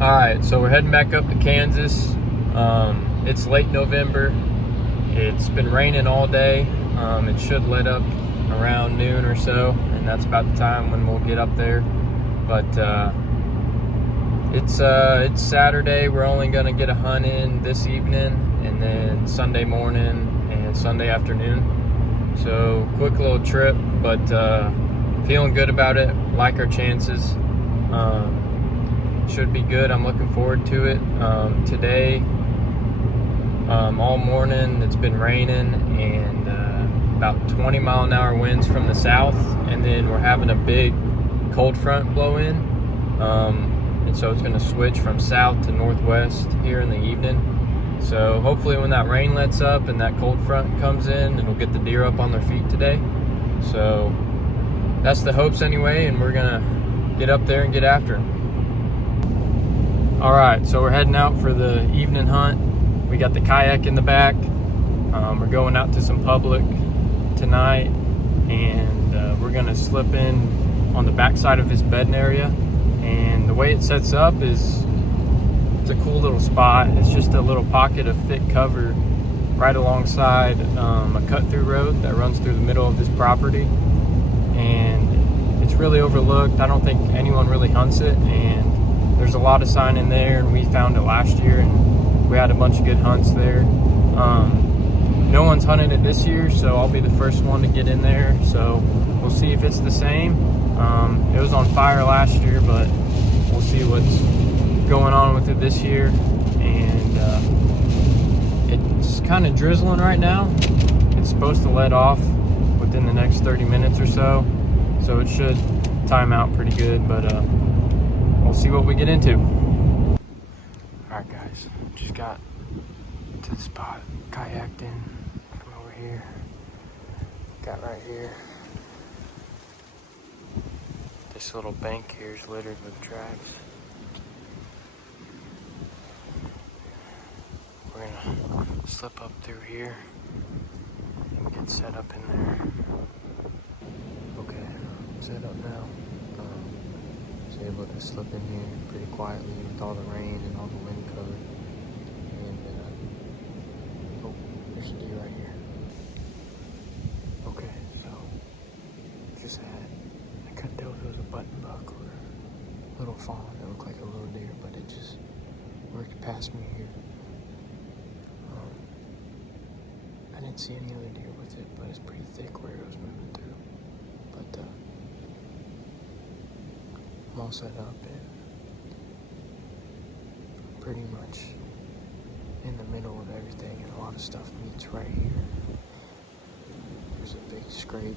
All right, so we're heading back up to Kansas. It's late November. It's been raining all day. It should let up around noon or so, and that's about the time when we'll get up there. But it's Saturday. We're only gonna get a hunt in this evening, and then Sunday morning and Sunday afternoon. So quick little trip, but feeling good about it. Like our chances. Should be good. I'm looking forward to it. Today, all morning it's been raining and about 20-mile-an-hour winds from the south, and then we're having a big cold front blow in, and so it's going to switch from south to northwest here in the evening. So hopefully when that rain lets up and that cold front comes in, it'll get the deer up on their feet today. So that's the hopes anyway, and we're gonna get up there and get after them. All right, so we're heading out for the evening hunt. We got the kayak in the back. We're going out to some public tonight, and we're gonna slip in on the backside of this bedding area. And the way it sets up is, it's a cool little spot. It's just a little pocket of thick cover right alongside a cut-through road that runs through the middle of this property. And it's really overlooked. I don't think anyone really hunts it, and there's a lot of sign in there, and we found it last year, and we had a bunch of good hunts there. No one's hunted it this year, so I'll be the first one to get in there. So we'll see if it's the same. It was on fire last year, but we'll see what's going on with it this year. And it's kind of drizzling right now. It's supposed to let off within the next 30 minutes or so, so it should time out pretty good, but we'll see what we get into. Alright guys, just got to the spot, kayaked in from over here, got right here. This little bank here is littered with tracks. We're gonna slip up through here and get set up in there. Okay, I'm set up now. Was able to slip in here pretty quietly with all the rain and all the wind cover. And oh, there's a deer right here. Okay, so just had, I couldn't tell if it was a button buck or a little fawn that looked like a little deer, but it just worked past me here. I didn't see any other deer with it, but it's pretty thick where it was moving through. But I'm all set up and pretty much in the middle of everything, and a lot of stuff meets right here. There's a big scrape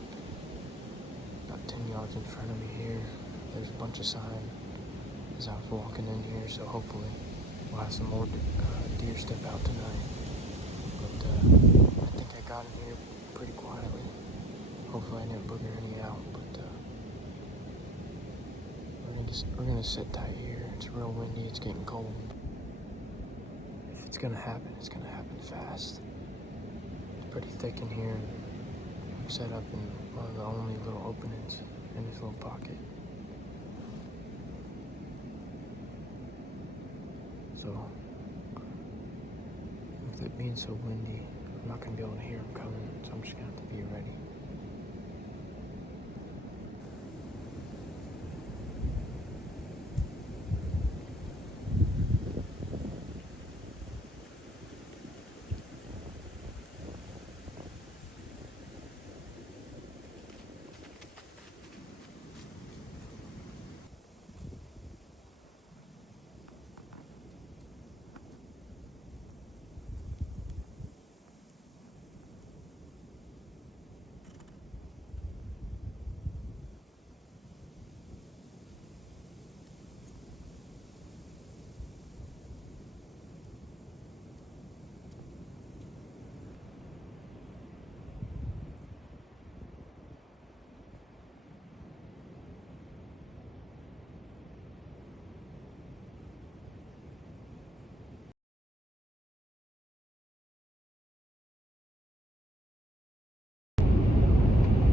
about 10 yards in front of me here. There's a bunch of sign as I was walking in here, so hopefully we'll have some more deer step out tonight. But I think I got in here pretty quietly. Hopefully I didn't booger any out, but we're gonna sit tight here. It's real windy, it's getting cold. If it's gonna happen, it's gonna happen fast. It's pretty thick in here, and I'm set up in one of the only little openings in this little pocket. So, with it being so windy, I'm not gonna be able to hear them coming, so I'm just gonna have to be ready.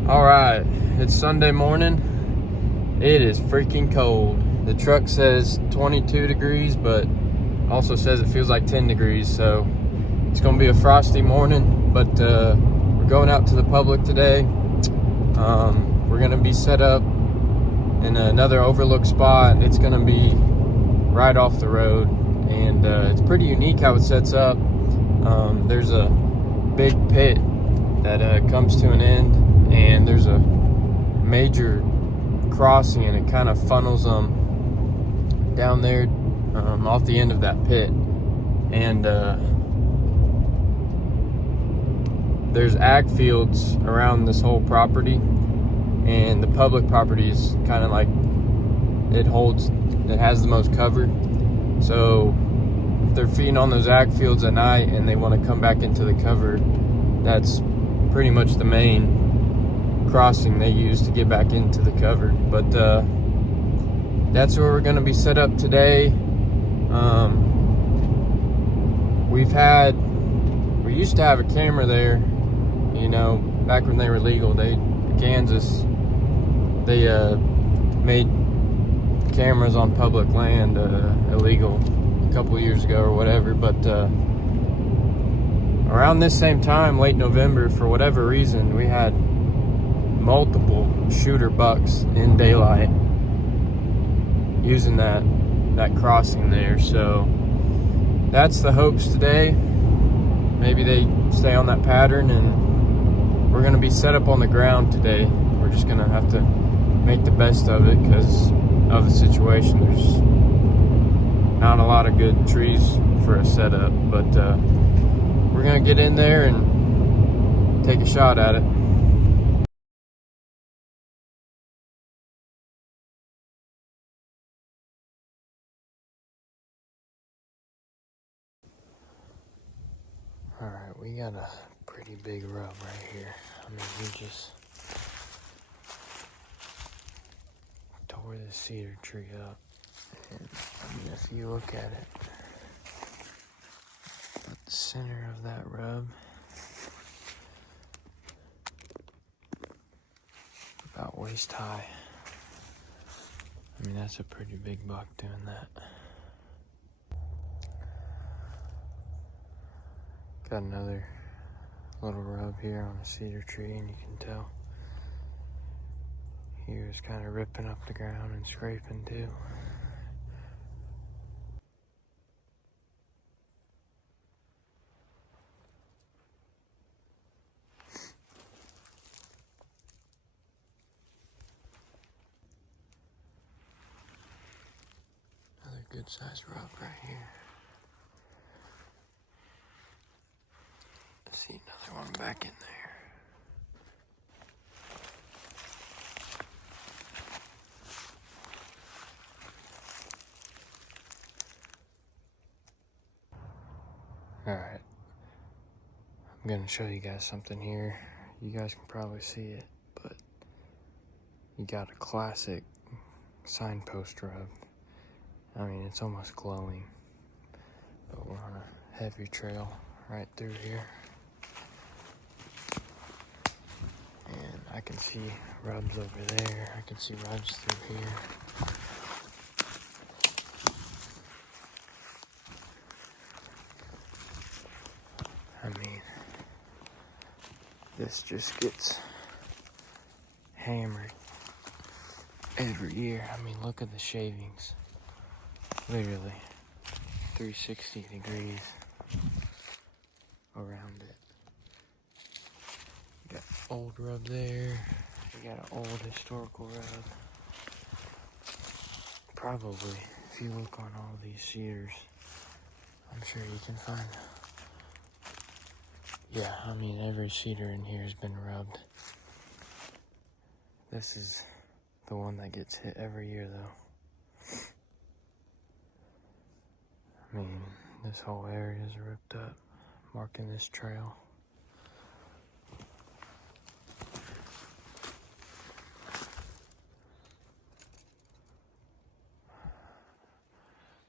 All right, it's Sunday morning. It is freaking cold. The truck says 22 degrees, but also says it feels like 10 degrees. So it's going to be a frosty morning, but we're going out to the public today. We're going to be set up in another overlook spot. It's going to be right off the road, and it's pretty unique how it sets up. There's a big pit that comes to an end, and there's a major crossing, and it kind of funnels them down there off the end of that pit. And there's ag fields around this whole property, and the public property is kind of like it has the most cover. So if they're feeding on those ag fields at night and they want to come back into the cover, that's pretty much the main crossing they use to get back into the cover. But that's where we're going to be set up today. We used to have a camera there, you know, back when they were legal. Kansas, they made cameras on public land illegal a couple years ago or whatever. But around this same time, late November, for whatever reason, we had multiple shooter bucks in daylight using that crossing there. So that's the hopes today. Maybe they stay on that pattern, and we're going to be set up on the ground today. We're just going to have to make the best of it because of the situation. There's not a lot of good trees for a setup, but we're going to get in there and take a shot at it. Alright, we got a pretty big rub right here. I mean, we just tore this cedar tree up. And I mean, if you look at it, at the center of that rub, about waist high. I mean, that's a pretty big buck doing that. Got another little rub here on a cedar tree, and you can tell he was kind of ripping up the ground and scraping too. Another good sized rub right here. See another one back in there. Alright, I'm gonna show you guys something here. You guys can probably see it, but you got a classic signpost rub. I mean, it's almost glowing, but we're on a heavy trail right through here. And I can see rubs over there. I can see rubs through here. I mean, this just gets hammered every year. I mean, look at the shavings. Literally 360 degrees around it. You got old rub there. You got an old historical rub. Probably, if you look on all these cedars, I'm sure you can find. Yeah, I mean, every cedar in here has been rubbed. This is the one that gets hit every year, though. I mean, this whole area is ripped up, marking this trail.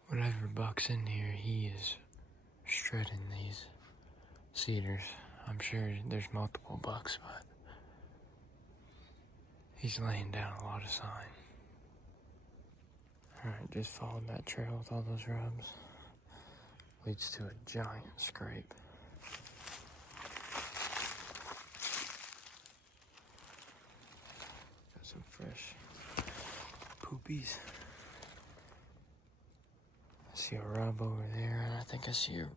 Whatever buck's in here, he is shredding these cedars. I'm sure there's multiple bucks, but he's laying down a lot of sign. Alright, just followed that trail with all those rubs. Leads to a giant scrape. Got some fresh poopies. I see a rub over there, and I think I see a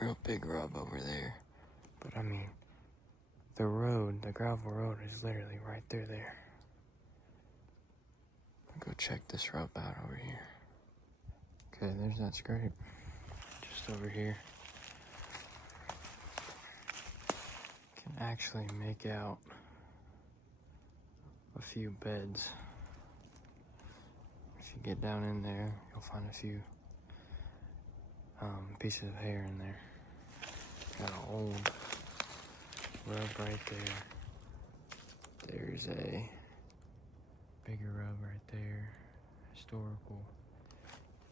real big rub over there. But I mean, the road, the gravel road is literally right there. I'll go check this rub out over here. Okay, there's that scrape. Just over here. Can actually make out a few beds. If you get down in there, you'll find a few pieces of hair in there. Got an old rub right there. There's a bigger rub right there, historical.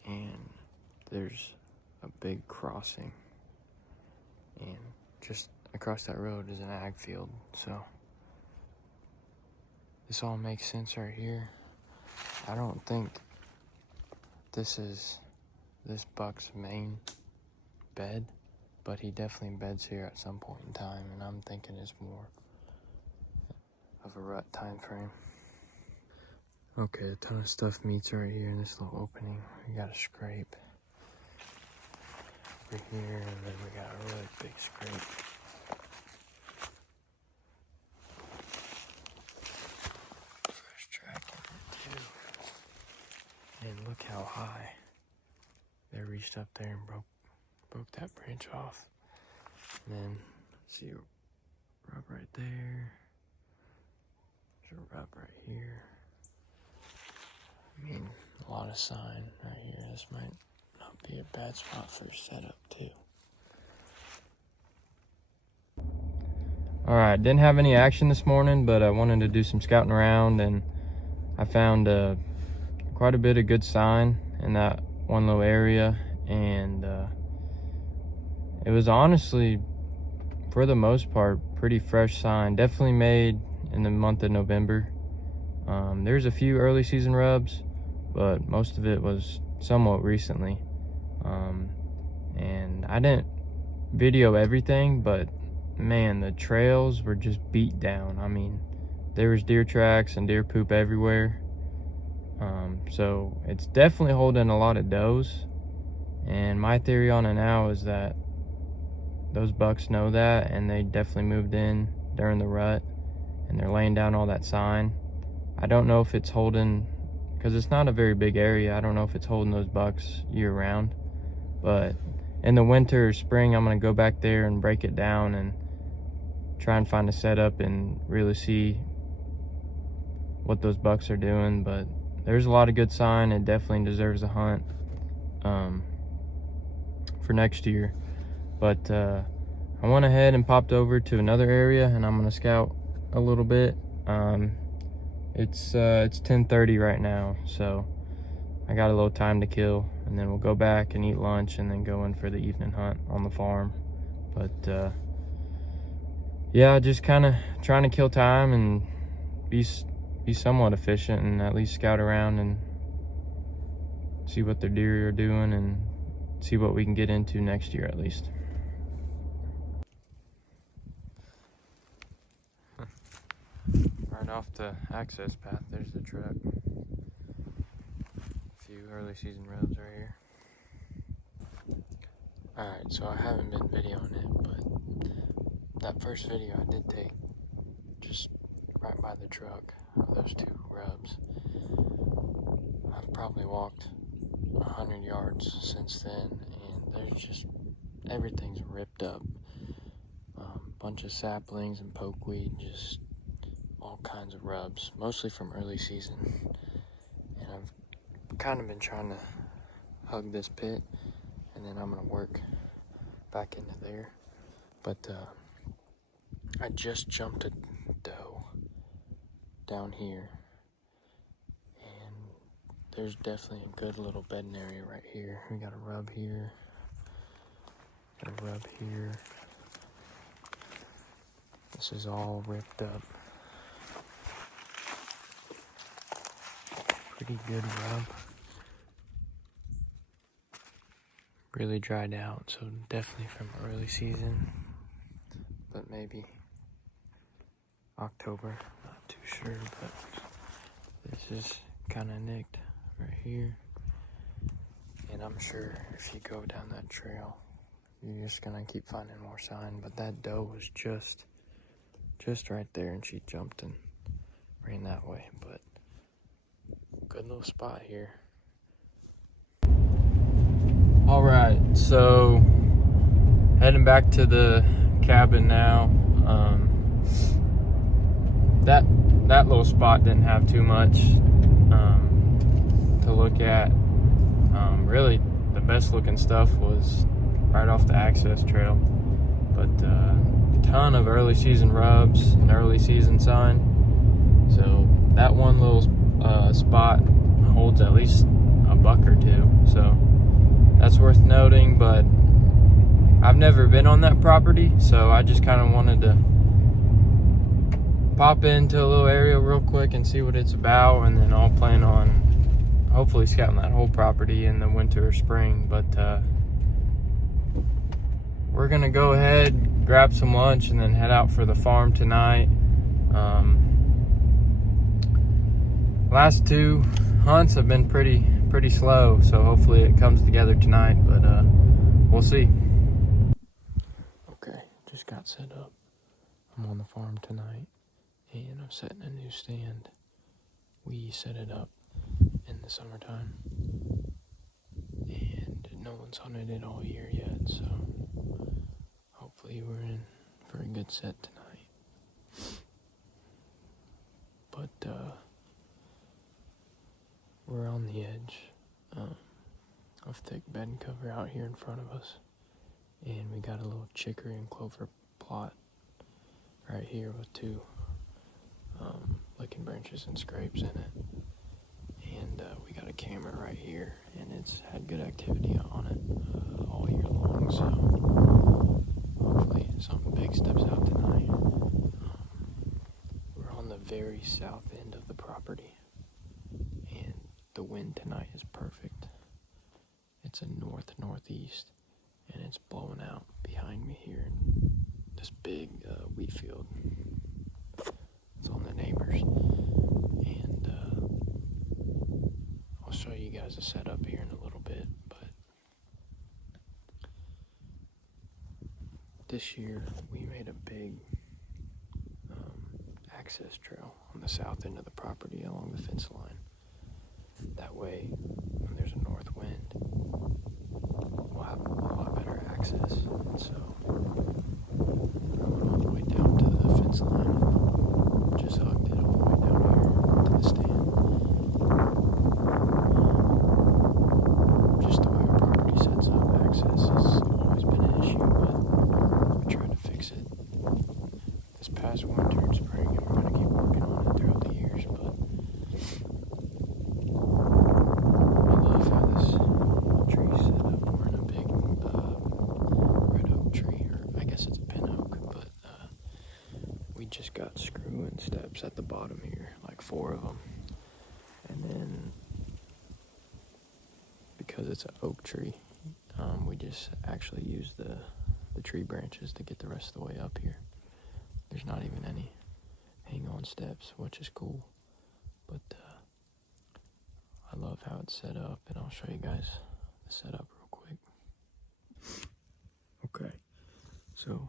And there's a big crossing. And just across that road is an ag field. So this all makes sense right here. I don't think this is this buck's main bed, but he definitely beds here at some point in time, and I'm thinking it's more of a rut time frame. Okay, a ton of stuff meets right here in this little opening. We got a scrape over here, and then we got a really big scrape. Fresh track in it too. And look how high they reached up there and broke that branch off. And then see a rub right there. There's a rub right here. I mean, a lot of sign right here. This might not be a bad spot for a setup too. Alright, didn't have any action this morning, but I wanted to do some scouting around, and I found quite a bit of good sign in that one little area, and it was honestly, for the most part, pretty fresh sign. Definitely made in the month of November. There's a few early season rubs, but most of it was somewhat recently. And I didn't video everything, but man, the trails were just beat down. I mean, there was deer tracks and deer poop everywhere. So it's definitely holding a lot of does. And my theory on it now is that those bucks know that, and they definitely moved in during the rut, and they're laying down all that sign. I don't know if it's holding, because it's not a very big area, I don't know if it's holding those bucks year round. But in the winter or spring, I'm going to go back there and break it down and try and find a setup and really see what those bucks are doing. But there's a lot of good sign. It definitely deserves a hunt for next year. But I went ahead and popped over to another area, and I'm going to scout a little bit. It's 10:30 right now, so I got a little time to kill, and then we'll go back and eat lunch and then go in for the evening hunt on the farm. But yeah, just kind of trying to kill time and be somewhat efficient, and at least scout around and see what the deer are doing and see what we can get into next year at least. Right off the access path, there's the truck. A few early season rubs right here. Alright, so I haven't been videoing it, but that first video I did take just right by the truck of those two rubs. I've probably walked 100 yards since then, and there's just, everything's ripped up. Bunch of saplings and pokeweed, just all kinds of rubs, mostly from early season. And I've kind of been trying to hug this pit, and then I'm gonna work back into there. But I just jumped a doe down here, and there's definitely a good little bedding area right here. We got a rub here, got a rub here. This is all ripped up. Pretty good rub. really dried out, so definitely from early season, but maybe October, not too sure. But this is kind of nicked right here, and I'm sure if you go down that trail, you're just gonna keep finding more sign. But that doe was just right there, and she jumped and ran that way. But good little spot here. All right, so heading back to the cabin now. That little spot didn't have too much to look at. Really, the best looking stuff was right off the access trail, but ton of early season rubs and early season sign. So that one little spot holds at least a buck or two, so that's worth noting. But I've never been on that property, so I just kind of wanted to pop into a little area real quick and see what it's about, and then I'll plan on hopefully scouting that whole property in the winter or spring. But we're gonna go ahead, grab some lunch, and then head out for the farm tonight. Last two hunts have been pretty slow, so hopefully it comes together tonight, but we'll see. Okay, just got set up. I'm on the farm tonight, and I'm setting a new stand. We set it up in the summertime, and no one's hunted it all year yet, so hopefully we're in for a good set tonight. But we're on the edge of thick bed cover out here in front of us, and we got a little chicory and clover plot right here with two licking branches and scrapes in it, and we got a camera right here, and it's had good activity on it all year long, so hopefully something big steps out tonight. We're on the very south end of the property, and the wind tonight is perfect. It's a northeast, and it's blowing out behind me here in this big wheat field. It's on the neighbors, and I'll show you guys a setup here in a little bit. But this year we made a big access trail on the south end of the property along the fence line. That way, when there's a north wind, we'll have a lot better access. And so I went all the way down to the fence line, just hugged it all the way down here to the stand. Just the way our property sets up, access has always been an issue, but we tried to fix it this past winter and spring, and we're going to keep working on it throughout the years. But I love how this tree's set up. We're in a big red oak tree, or I guess it's a pin oak, but we just got screw-in steps at the bottom here, like 4 of them. And then because it's an oak tree, we just actually use the tree branches to get the rest of the way up here. There's not even any hang-on steps, which is cool. But I love how it's set up, and I'll show you guys the setup real quick. Okay, so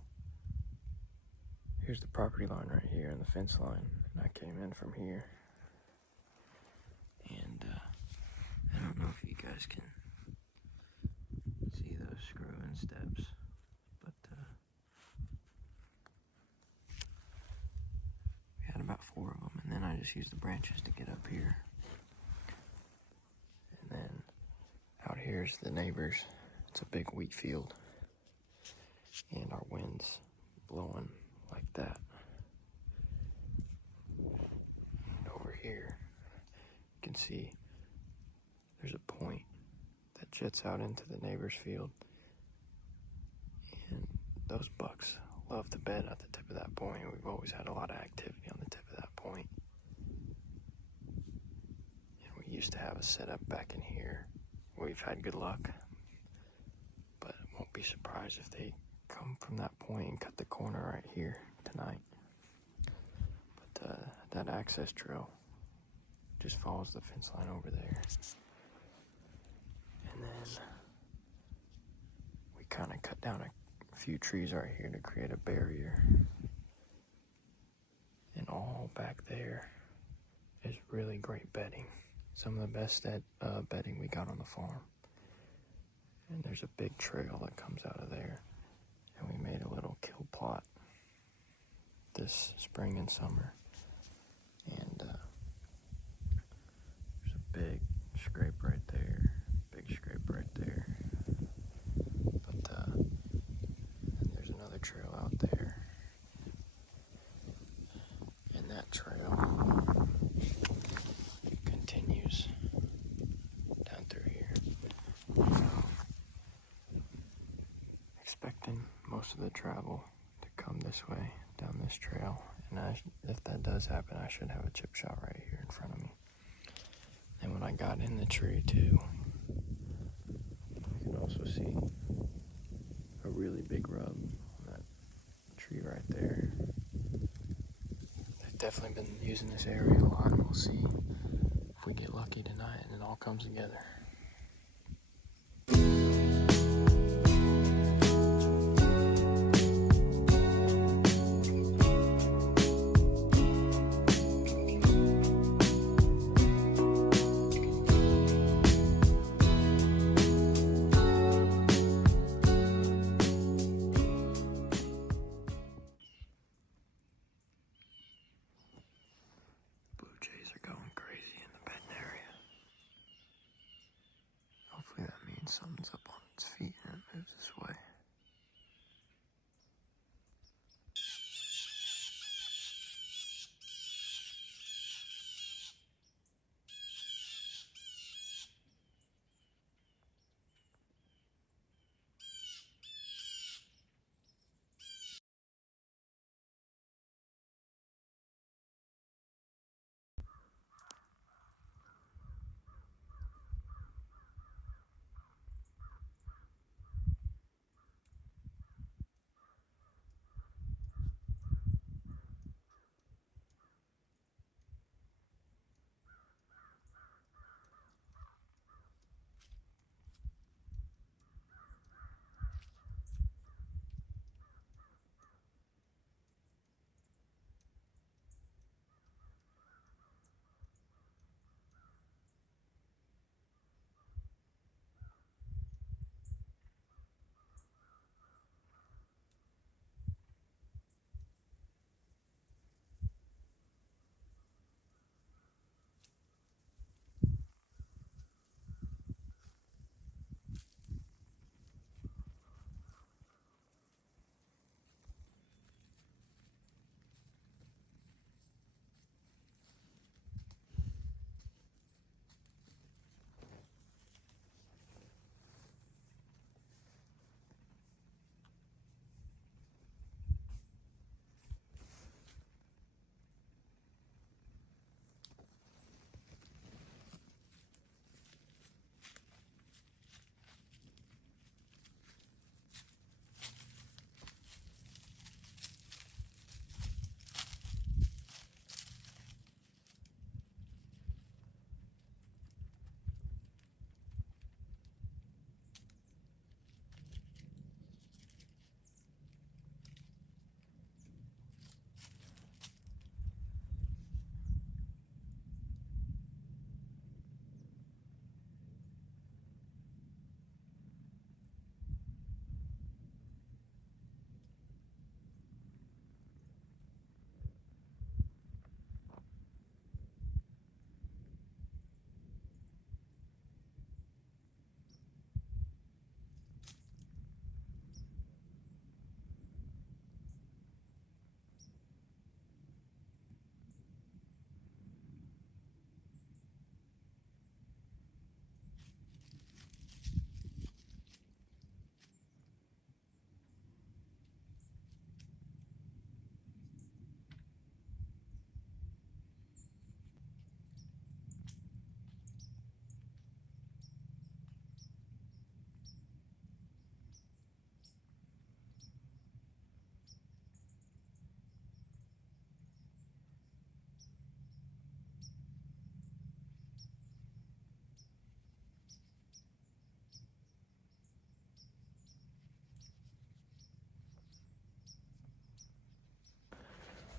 here's the property line right here and the fence line, and I came in from here. And I don't know if you guys can see those screw-in steps, but we had about 4 of them, and then I just used the branches to get up here. And then out here's the neighbors. It's a big wheat field, and our wind's blowing like that. And over here, you can see there's a point that jets out into the neighbor's field, and those bucks love to bed at the tip of that point. We've always had a lot of activity on the tip of that point, and we used to have a setup back in here. We've had good luck be surprised if they come from that point and cut the corner right here tonight. But that access trail just follows the fence line over there. And then we kind of cut down a few trees right here to create a barrier. And all back there is really great bedding. Some of the best bedding we got on the farm. And there's a big trail that comes out of there. And we made a little kill plot this spring and summer. And there's a big scrape right there. Big scrape right there. But and there's another trail out there. And that trail continues down through here. Expecting most of the travel to come this way, down this trail. And if that does happen, I should have a chip shot right here in front of me. And when I got in the tree too, you can also see a really big rub on that tree right there. They've definitely been using this area a lot. We'll see if we get lucky tonight and it all comes together. Hopefully that means something's up on its feet and it moves this way.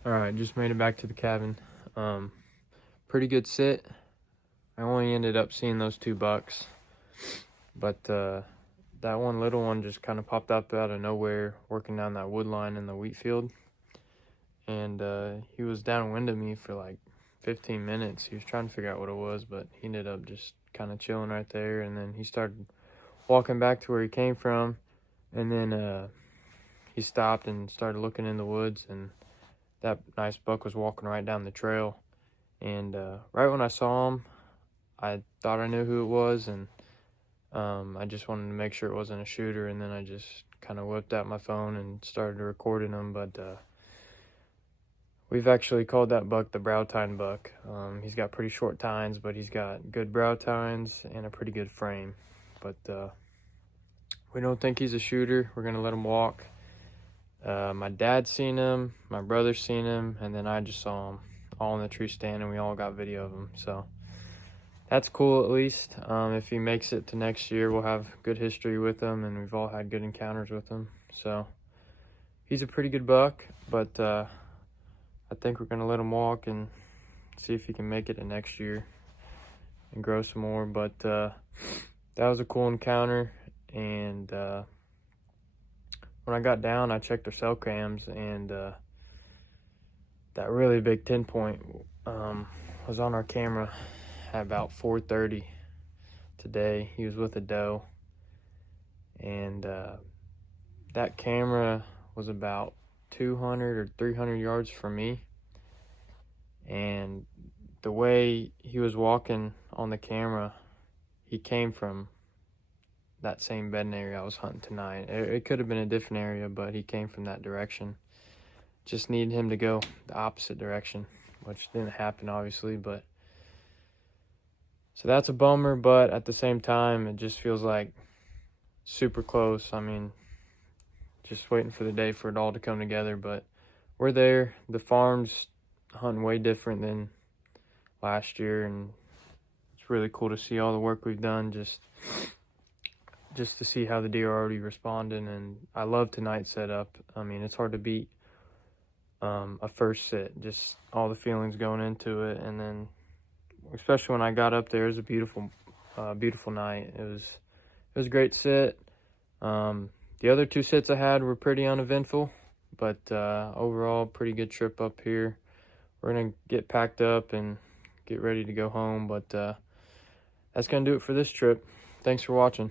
All right, just made it back to the cabin. Pretty good sit. I only ended up seeing those 2 bucks, but that one little one just kind of popped up out of nowhere working down that wood line in the wheat field. And he was downwind of me for like 15 minutes. He was trying to figure out what it was, but he ended up just kind of chilling right there. And then he started walking back to where he came from. And then he stopped and started looking in the woods, and that nice buck was walking right down the trail. And right when I saw him, I thought I knew who it was, and I just wanted to make sure it wasn't a shooter. And then I just kind of whipped out my phone and started recording him. But we've actually called that buck the brow tine buck. He's got pretty short tines, but he's got good brow tines and a pretty good frame. But we don't think he's a shooter. We're gonna let him walk. My dad's seen him, my brother's seen him, and then I just saw him all in the tree stand, and we all got video of him. So that's cool, at least. If he makes it to next year, we'll have good history with him, and we've all had good encounters with him. So he's a pretty good buck, but I think we're gonna let him walk and see if he can make it to next year and grow some more. But that was a cool encounter. And when I got down, I checked our cell cams, and that really big 10-point was on our camera at about 4:30 today. He was with a doe, and that camera was about 200 or 300 yards from me. And the way he was walking on the camera, he came from that same bedding area I was hunting tonight. It could have been a different area, but he came from that direction. Just needed him to go the opposite direction, which didn't happen, obviously. But so that's a bummer, but at the same time, it just feels like super close. I mean, just waiting for the day for it all to come together. But we're there. The farm's hunting way different than last year, and it's really cool to see all the work we've done just to see how the deer are already responding. And I love tonight's setup. I mean, it's hard to beat a first sit, just all the feelings going into it. And then especially when I got up there, it was a beautiful night. It was a great sit. The other 2 sits I had were pretty uneventful, but overall pretty good trip up here. We're gonna get packed up and get ready to go home, but that's gonna do it for this trip. Thanks for watching.